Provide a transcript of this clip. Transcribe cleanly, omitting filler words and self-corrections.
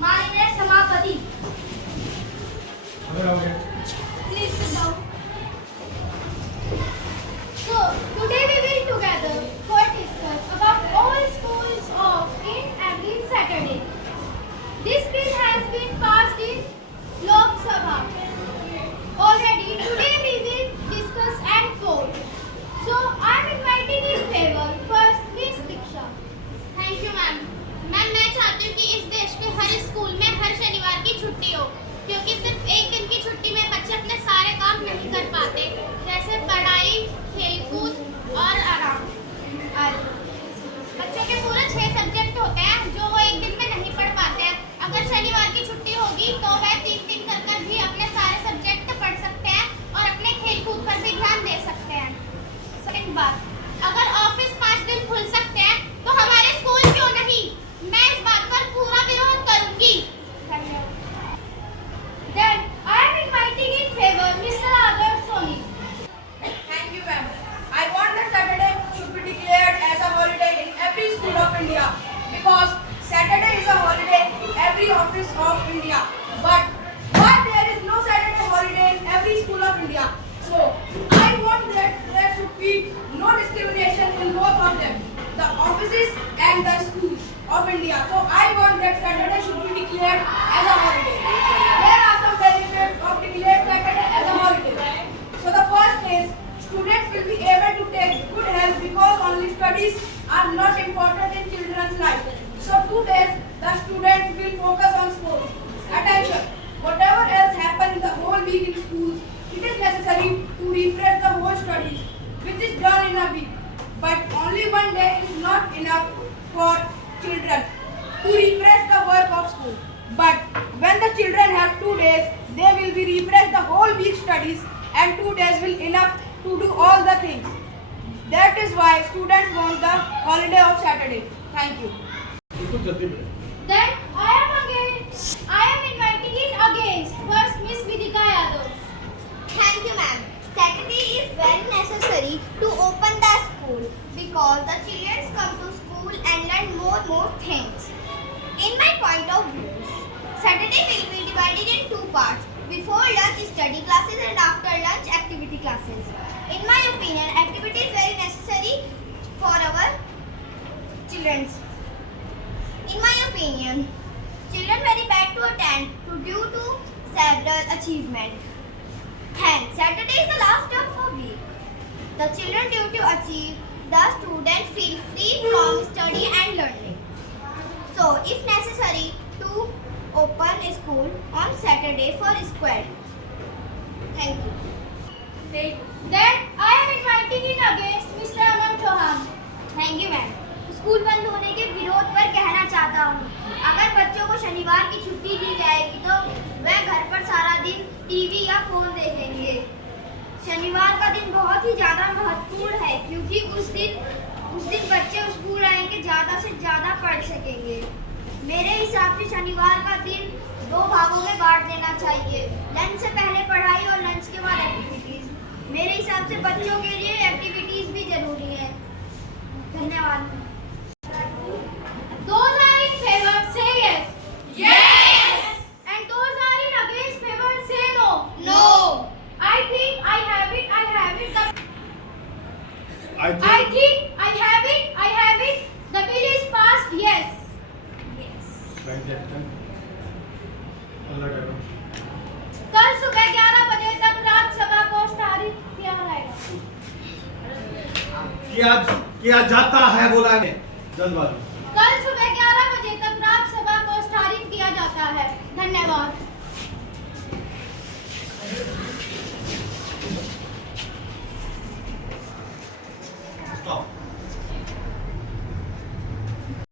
माननीय सभापति, please sit down. So today we will together for discuss about all schools off in every Saturday. This bill has been passed in Lok Sabha already. Today we will discuss and vote. So I am inviting in favor first Miss Diksha. Thank you ma'am. मैं चाहती हूँ कि इस देश के हर school में हर शनिवार की छुट्टी हो, क्योंकि सिर्फ एक दिन की छुट्टी में बच्चे अपने सारे काम नहीं कर पाते, जैसे पढ़ाई, खेलकूद और आराम। बच्चों के पूरे 6 सब्जेक्ट होते हैं जो वो एक दिन में नहीं पढ़ पाते हैं। अगर शनिवार की छुट्टी होगी तो वह 3 दिन कर भी अपने सारे सब्जेक्ट पढ़ सकते हैं और अपने खेलकूद पर भी ध्यान दे सकते हैं। सेकंड बात, अगर ऑफिस 5 दिन खुल सकते हैं तो हमारे स्कूल क्यों नहीं? मैं इस बात पर पूरा विरोध करूंगी। Then I am inviting in favor Mr. Adarsh Soni. Thank you, ma'am. I want that Saturday should be declared as a holiday in every school of India, because Saturday is a holiday in every office of India. But why there is no Saturday holiday in every school of India? So I want that there should be no discrimination in both of them, the offices and the schools of India. So I want that Saturday should be declared as a holiday. There are some benefits of declared Saturday as a holiday. So the first is students will be able to take good health, because only studies are not important in children's life. So 2 days the students will focus on sports. Attention! Whatever else happen in the whole week in schools, it is necessary to refresh the whole studies, which is done in a week. But only 1 day is not enough for children to refresh the work of school. But when the children have 2 days, they will be refresh the whole week studies, and 2 days will enough to do all the things. That is why students want the holiday of Saturday. Thank you. Then I am inviting in against first Miss Vidika Yadav. Thank you, ma'am. Saturday is very necessary to open the school, because the children come to school and learn more things. In my point of view, Saturday will be divided in 2 parts: before lunch study classes and after lunch activity classes. In my opinion, activity is very necessary for our children. In my opinion, children very bad to attend due to several achievements. Hence, Saturday is the last day of a week. The children due to achieve, the students feel free from study and learning. So, if necessary, to open a school on Saturday for squad. Thank you. Then I am inviting in against Mr. Aman Chauhan. Thank you, ma'am. School बंद होने के विरोध पर कहना चाहता हूँ, अगर बच्चों को शनिवार की छुट्टी दी जाएगी तो वह घर पर सारा दिन टीवी या फोन देखेंगे। शनिवार का दिन बहुत ही ज़्यादा महत्वपूर्ण है, क्योंकि उस दिन बच्चे स्कूल आएंगे, ज़्यादा से ज़्यादा पढ़ सकेंगे। मेरे हिसाब से शनिवार का दिन 2 भागों में बांट देना चाहिए, लंच से पहले पढ़ाई और लंच के बाद एक्टिविटीज़। मेरे हिसाब से बच्चों के लिए एक्टिविटीज़ भी ज़रूरी है। धन्यवाद। Those are in favor say yes. Yes. And those are in against favor say no. No. I think I have it. I think I have it. The bill is passed. Yes. कल सुबह 11 बजे तक राज्यसभा को स्थापित किया जाएगा। किया जाता है, बोला है जल्दबाजी। कल सुबह 11 बजे तक राज्यसभा को स्थापित किया जाता है। धन्यवाद।